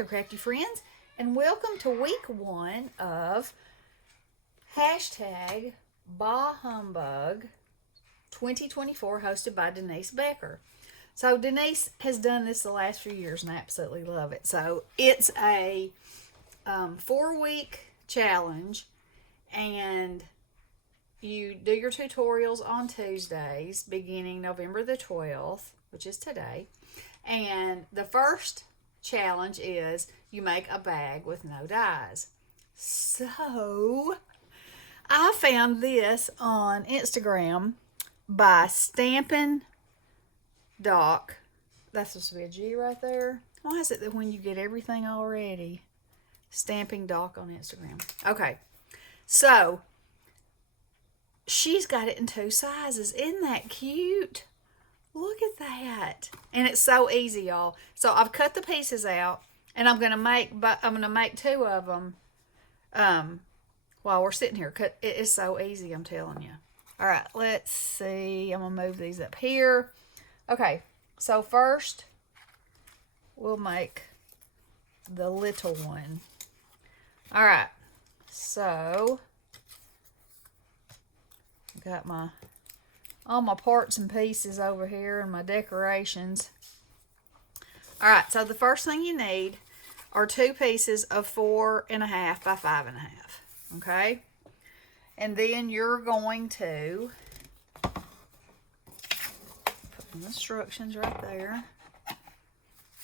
there, crafty friends, and welcome to week 1 of hashtag Bah Humbug 2024, hosted by Denise Becker. So Denise has done this the last few years, and I absolutely love it. So it's a 4-week challenge, and you do your tutorials on Tuesdays beginning November the 12th, which is today. And the first challenge is you make a bag with no dies. So I found this on Instagram by Stampin' Doc. That's supposed to be a G right there. Why is it that when you get everything already, Stamping Doc on Instagram? Okay, so she's got it in 2 sizes. Isn't that cute? Look at that. And it's so easy, y'all. So I've cut the pieces out, and I'm gonna make 2 of them while we're sitting here. It is so easy, I'm telling you. All right, let's see. I'm gonna move these up here. Okay, so first we'll make the little one. All right, so I got all my parts and pieces over here and my decorations. All right, so the first thing you need are 2 pieces of 4.5 by 5.5. Okay, and then you're going to put the instructions right there.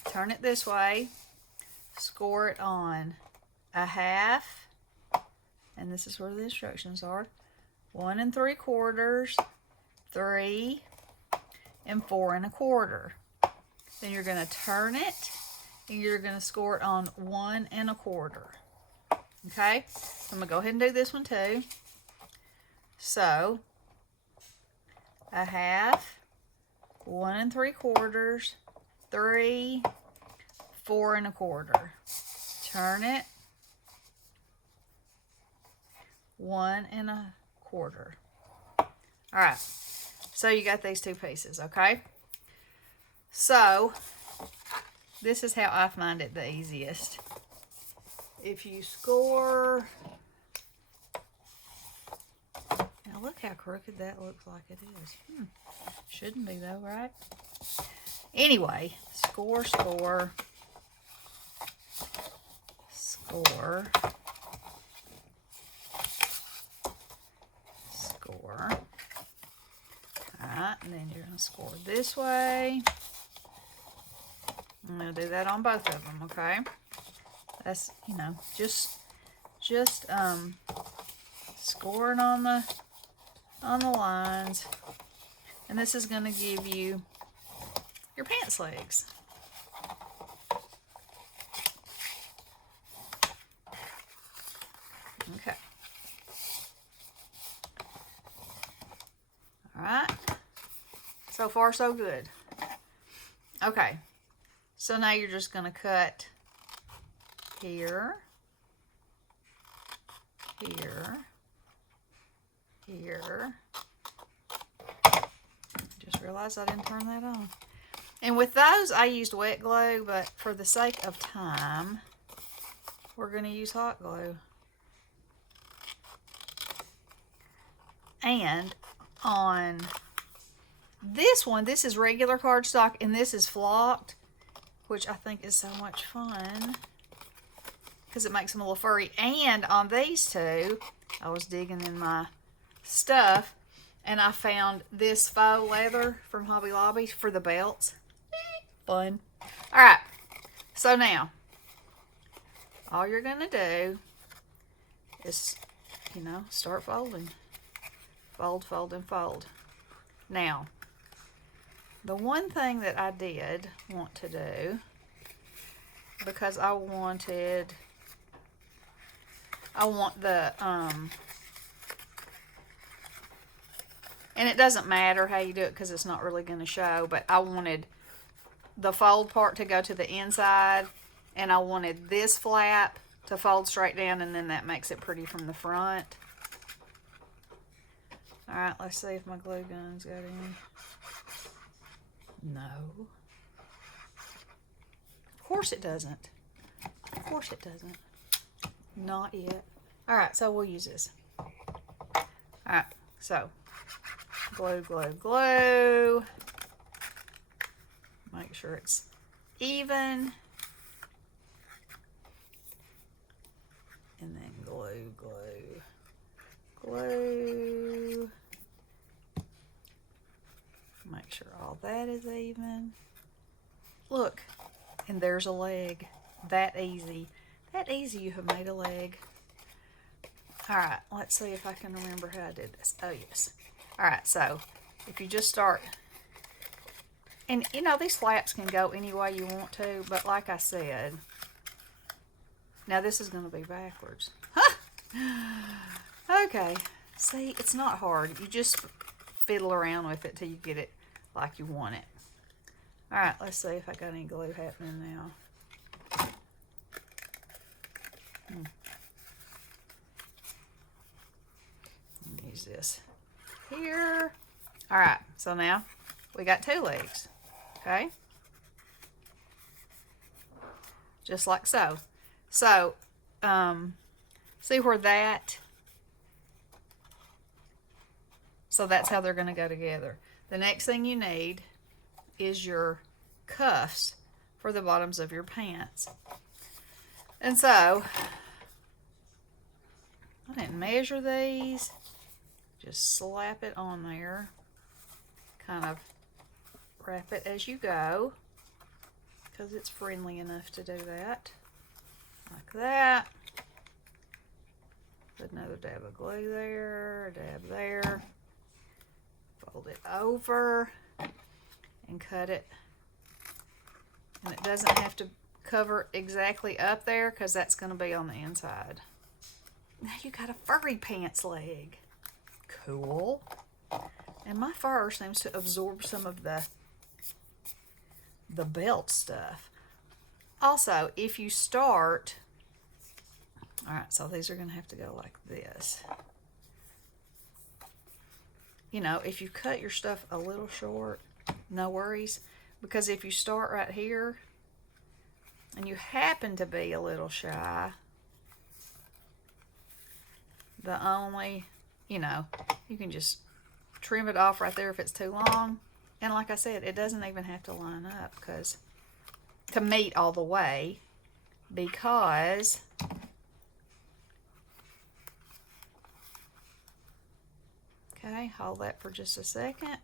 Turn it this way. Score it on 1/2, and this is where the instructions are. 1 3/4, 3, and 4 1/4. Then you're going to turn it, and you're going to score it on 1 1/4. Okay, I'm going to go ahead and do this one too. So 1/2, 1 3/4, 3, 4 1/4. Turn it, 1 1/4. All right, so you got these 2 pieces. Okay, so this is how I find it the easiest. If you score, now look how crooked that looks like it is. Shouldn't be though, right? Anyway, score, score, score, score. Alright, and then you're going to score this way. I'm going to do that on both of them, okay? That's, just scoring on the lines. And this is going to give you your pants legs. Okay. All right. So far, so good. Okay. So now you're just going to cut here, here, here. Just realized I didn't turn that on. And with those, I used wet glue, but for the sake of time, we're going to use hot glue. And on this one, this is regular cardstock, and this is flocked, which I think is so much fun because it makes them a little furry. And on these 2, I was digging in my stuff, and I found this faux leather from Hobby Lobby for the belts. Fun. All right, so now all you're going to do is, start folding. Fold, fold, and fold. Now, the one thing that I did want to do, because I want the, and it doesn't matter how you do it because it's not really going to show, but I wanted the fold part to go to the inside, and I wanted this flap to fold straight down, and then that makes it pretty from the front. All right, let's see if my glue gun's got any. No. Of course it doesn't. course it doesn't. Not yet. Alright, so we'll use this. Alright, so glue, glue, glue. Make sure it's even. And then glue, glue, glue. Make sure all that is even. Look, and there's a leg. That easy. That easy you have made a leg. Alright, let's see if I can remember how I did this. Oh, yes. Alright, so if you just start, and you know, these flaps can go any way you want to, but like I said, now this is going to be backwards. Huh? Okay, see, it's not hard. You just fiddle around with it till you get it like you want it. Alright, let's see if I got any glue happening now. Use this here. Alright, so now we got two legs. Okay? Just like so. So, see where that, so that's how they're going to go together. The next thing you need is your cuffs for the bottoms of your pants. And so, I didn't measure these. Just slap it on there. Kind of wrap it as you go, because it's friendly enough to do that. Like that. Put another dab of glue there, dab there. Fold it over and cut it. And it doesn't have to cover exactly up there, because that's going to be on the inside. Now you got a furry pants leg. Cool. And my fur seems to absorb some of the belt stuff. Also, if you start, alright, so these are going to have to go like this. You know, if you cut your stuff a little short, no worries. Because if you start right here, and you happen to be a little shy, the only, you know, you can just trim it off right there if it's too long. And like I said, it doesn't even have to line up because to meet all the way, because okay, hold that for just a second.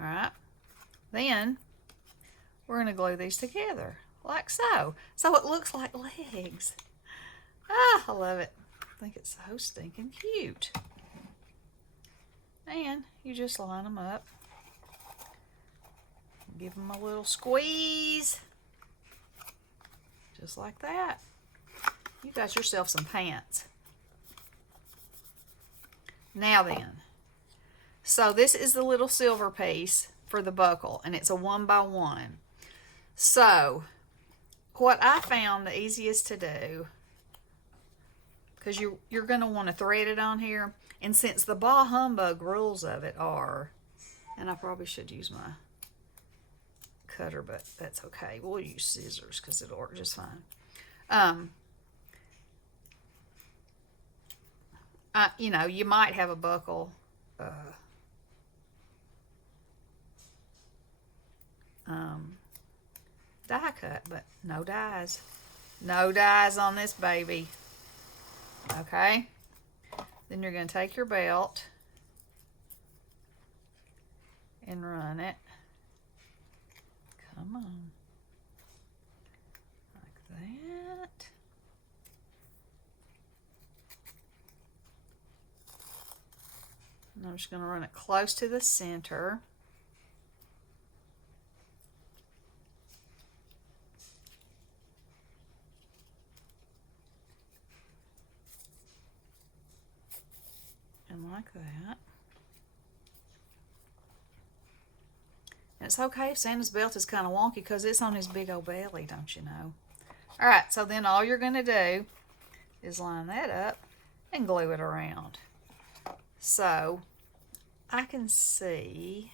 All right, then we're going to glue these together like so. So it looks like legs. Ah, I love it. I think it's so stinking cute. And you just line them up. Give them a little squeeze. Just like that. You got yourself some pants. Now then. So this is the little silver piece for the buckle, and it's a 1x1. So what I found the easiest to do, because you're going to want to thread it on here, and since the Bah Humbug rules of it are, and I probably should use my cutter, but that's okay. We'll use scissors because it'll work just fine. You know, you might have a buckle die cut, but no dies. No dies on this baby. Okay? Then you're going to take your belt and run it. Come on. Like that. And I'm just going to run it close to the center. And like that. And it's okay if Santa's belt is kind of wonky because it's on his big old belly, don't you know? Alright, so then all you're going to do is line that up and glue it around. So I can see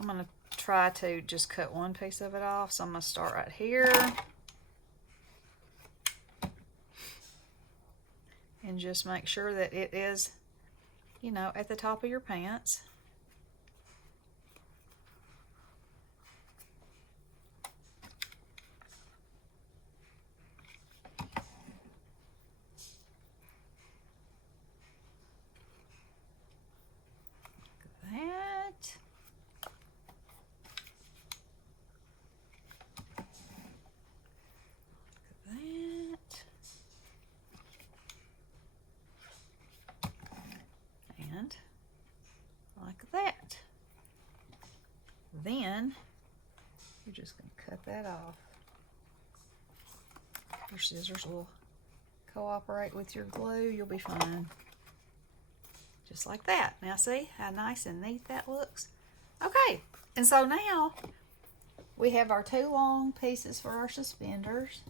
I'm going to try to just cut one piece of it off. So I'm going to start right here. And just make sure that it is, you know, at the top of your pants. Like that. Then you're just going to cut that off. Your scissors will cooperate with your glue. You'll be fine. Just like that. Now see how nice and neat that looks? Okay, and so now we have our 2 long pieces for our suspenders.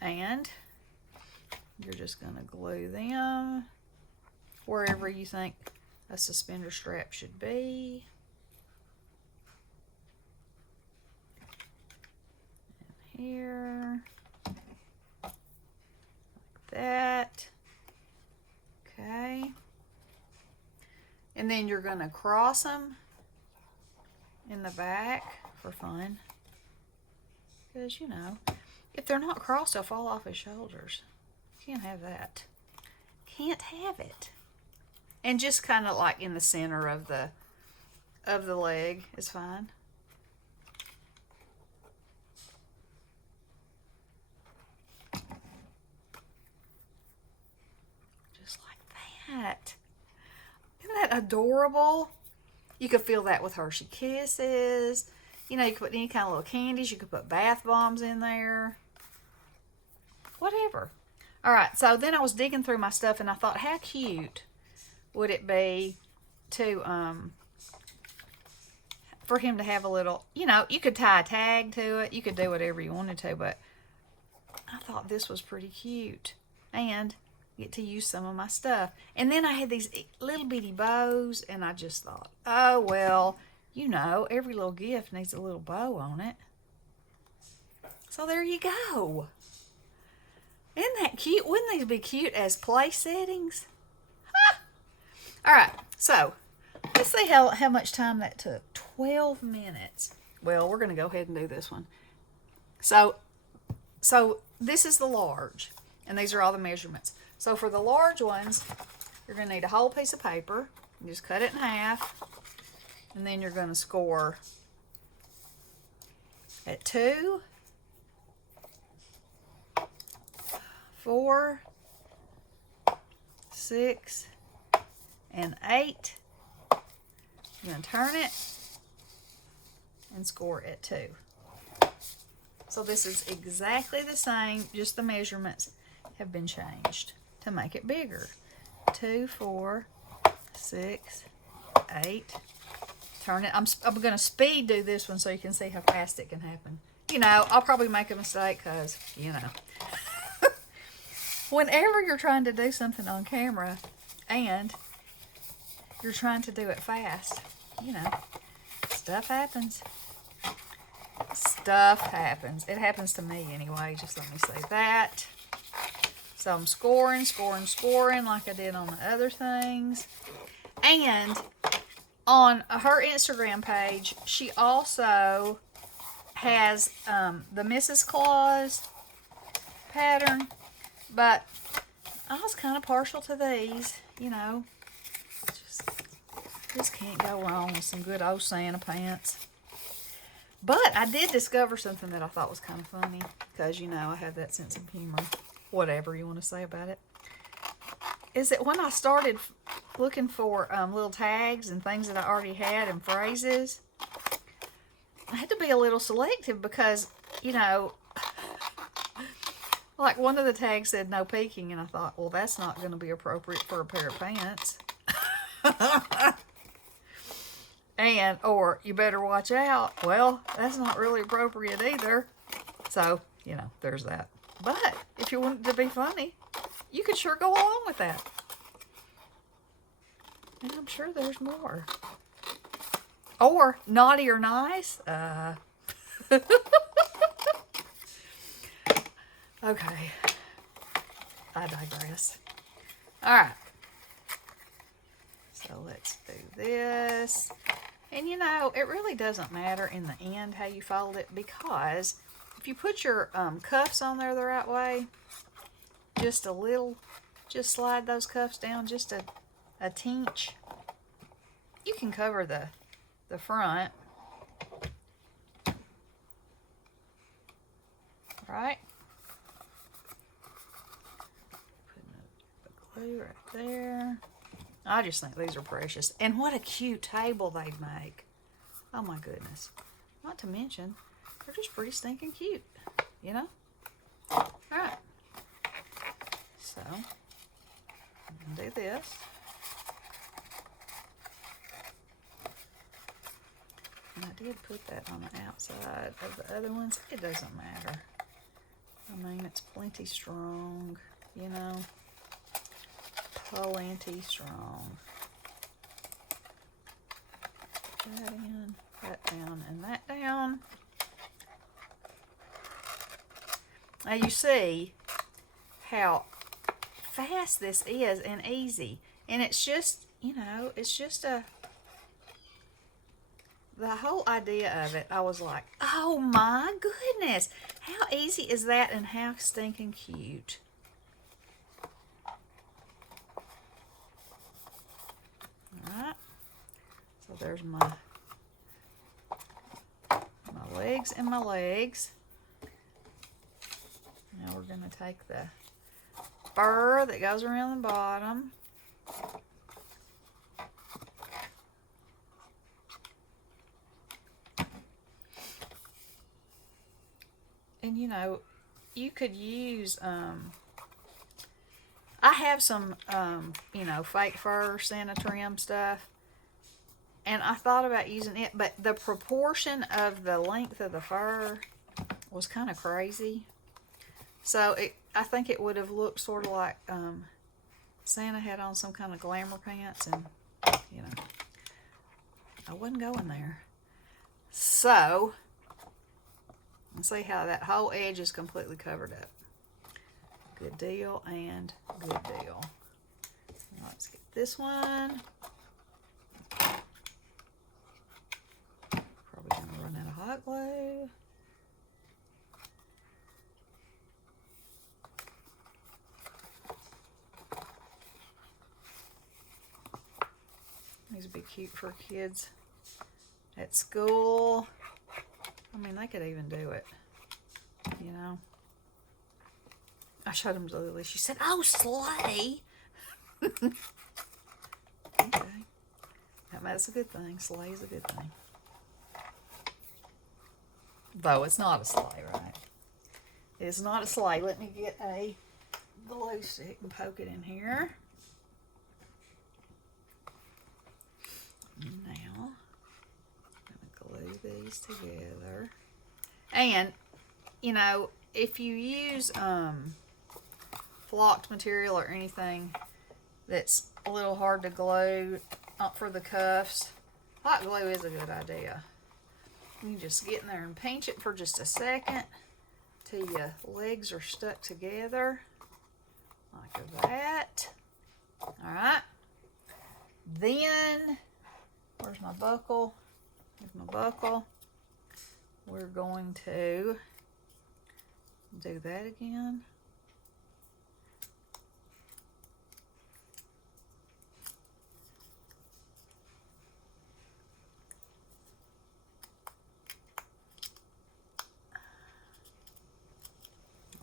And you're just going to glue them wherever you think a suspender strap should be. And here. Like that. Okay. And then you're going to cross them in the back for fun. Because, you know, if they're not crossed, they'll fall off his shoulders. Can't have that. Can't have it. And just kind of like in the center of the leg is fine. Just like that. Isn't that adorable? You could fill that with Hershey Kisses. You know, you could put any kind of little candies. You could put bath bombs in there. Whatever. All right, so then I was digging through my stuff and I thought, how cute would it be to, for him to have a little, you know, you could tie a tag to it. You could do whatever you wanted to, but I thought this was pretty cute. And get to use some of my stuff. And then I had these little bitty bows and I just thought, oh, well, you know, every little gift needs a little bow on it. So there you go. Isn't that cute? Wouldn't these be cute as place settings? Huh? All right, so let's see how much time that took. 12 minutes. Well, we're going to go ahead and do this one. So this is the large, and these are all the measurements. So for the large ones, you're going to need a whole piece of paper. You just cut it in half, and then you're going to score at 2, 4, 6, and 8. You're going to turn it and score at 2. So this is exactly the same, just the measurements have been changed to make it bigger. 2, 4, 6, 8. Turn it. I'm going to speed do this one so you can see how fast it can happen. You know, I'll probably make a mistake because, you know. Whenever you're trying to do something on camera and you're trying to do it fast, you know, stuff happens. Stuff happens. It happens to me anyway. Just let me say that. So I'm scoring like I did on the other things. And on her Instagram page, she also has the Mrs. Claus pattern. But I was kind of partial to these, you know. Just can't go wrong with some good old Santa pants. But I did discover something that I thought was kind of funny. Because, you know, I have that sense of humor. Whatever you want to say about it. Is that when I started looking for little tags and things that I already had and phrases, I had to be a little selective because, you know, like one of the tags said no peeking, and I thought, well, that's not going to be appropriate for a pair of pants. And, or you better watch out. Well, that's not really appropriate either. So, you know, there's that. But if you want it to be funny, you could sure go along with that. And I'm sure there's more. Or naughty or nice. Okay. I digress. Alright. So let's do this. And you know, it really doesn't matter in the end how you fold it, because if you put your cuffs on there the right way, just a little, just slide those cuffs down just a tinch, you can cover the front. Right? Putting the glue right there. I just think these are precious. And what a cute table they'd make. Oh my goodness. Not to mention, they're just pretty stinking cute. You know? Alright. So, I'm going to do this. And I did put that on the outside of the other ones. It doesn't matter. I mean, it's plenty strong, you know. Plenty strong. That in, that down, and that down. Now you see how fast this is and easy. And it's just, you know, it's just the whole idea of it, I was like, oh my goodness, how easy is that and how stinking cute. Alright, so there's my legs and my legs. Now we're going to take the fur that goes around the bottom. And you know, you could use, I have some, you know, fake fur Santa trim stuff. And I thought about using it, but the proportion of the length of the fur was kind of crazy. So I think it would have looked sort of like Santa had on some kind of glamour pants, and, you know, I wasn't going there. So, let's see how that whole edge is completely covered up. Good deal and good deal. Let's get this one. Probably going to run out of hot glue. These would be cute for kids at school. I mean, they could even do it, you know. I showed them to Lily. She said, oh, sleigh. Okay. That's a good thing. Sleigh is a good thing. Though it's not a sleigh, right? It's not a sleigh. Let me get a glue stick and poke it in here. Now, I'm going to glue these together. And, you know, if you use flocked material or anything that's a little hard to glue for the cuffs, hot glue is a good idea. You just get in there and pinch it for just a second till your legs are stuck together like that. Alright. Then, where's my buckle? Here's my buckle. We're going to do that again.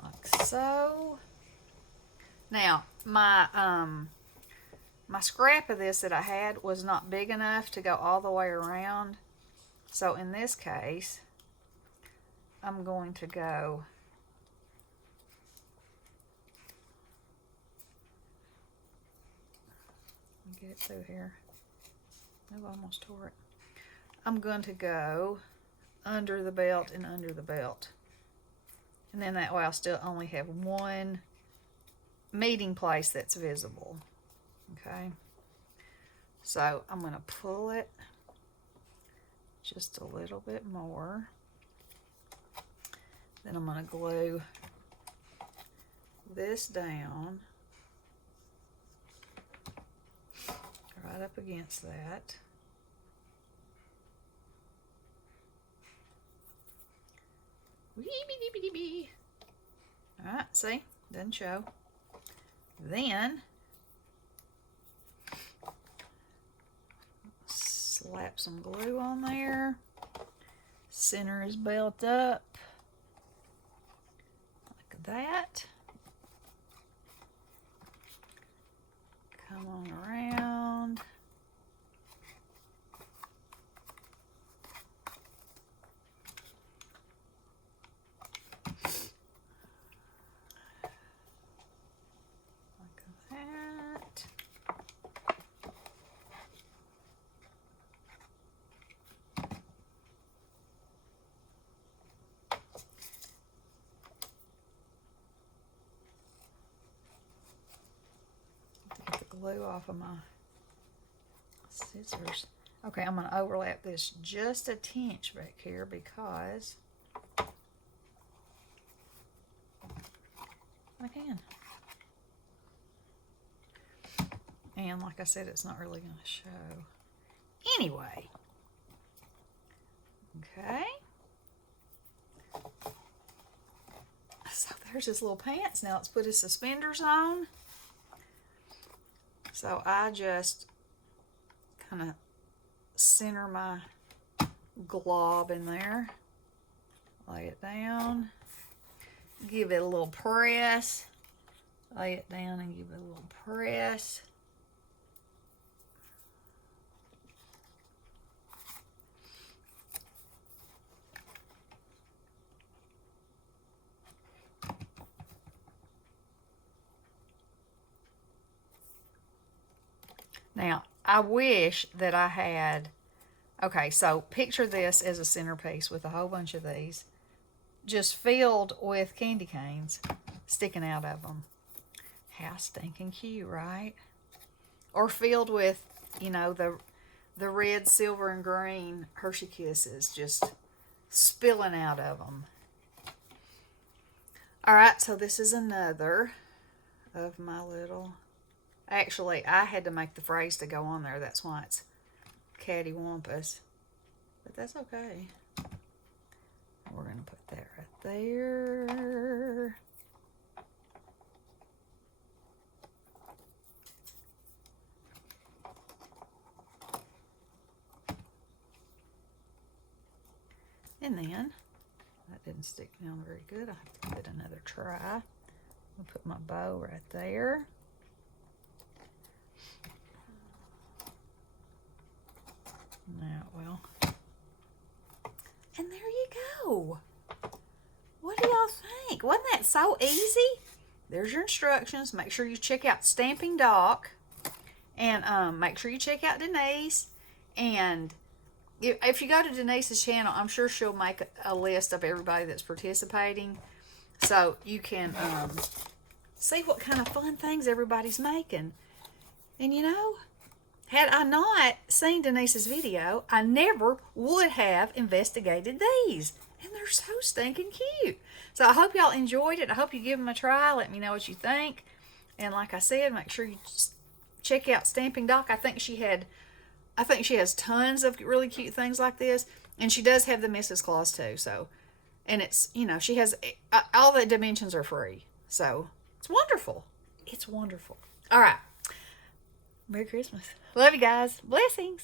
Like so. Now, my scrap of this that I had was not big enough to go all the way around. So in this case, I'm going to go get it through here. Oh, I almost tore it. I'm going to go under the belt and under the belt. And then that way I'll still only have one meeting place that's visible. Okay. So I'm going to pull it just a little bit more. Then I'm going to glue this down right up against that. Alright, see? Doesn't show. Then slap some glue on there. Center is built up like that. Come on around. Like that. Get the glue off of my scissors. Okay, I'm going to overlap this just a tinch back here because I can. And like I said, it's not really going to show. Anyway. Okay. So there's his little pants. Now let's put his suspenders on. So I just kind of center my glob in there. Lay it down. Give it a little press. Lay it down and give it a little press. Now, I wish that I had, okay, so picture this as a centerpiece with a whole bunch of these, just filled with candy canes sticking out of them. How stinking cute, right? Or filled with, you know, the red, silver, and green Hershey Kisses just spilling out of them. All right, so this is another of my little... Actually, I had to make the phrase to go on there. That's why it's cattywampus. But that's okay. We're going to put that right there. And then, that didn't stick down very good. I have to give it another try. I'll put my bow right there. Now, well, and there you go. What do y'all think? Wasn't that so easy? There's your instructions. Make sure you check out Stamping Doc, and make sure you check out Denise. And if you go to Denise's channel, I'm sure she'll make a list of everybody that's participating, so you can see what kind of fun things everybody's making. And you know, had I not seen Denise's video, I never would have investigated these. And they're so stinking cute. So I hope y'all enjoyed it. I hope you give them a try. Let me know what you think. And like I said, make sure you check out Stamping Doc. I think she has tons of really cute things like this. And she does have the Mrs. Claus too. So, and it's, you know, she has, all the dimensions are free. So it's wonderful. It's wonderful. All right. Merry Christmas. Love you guys. Blessings.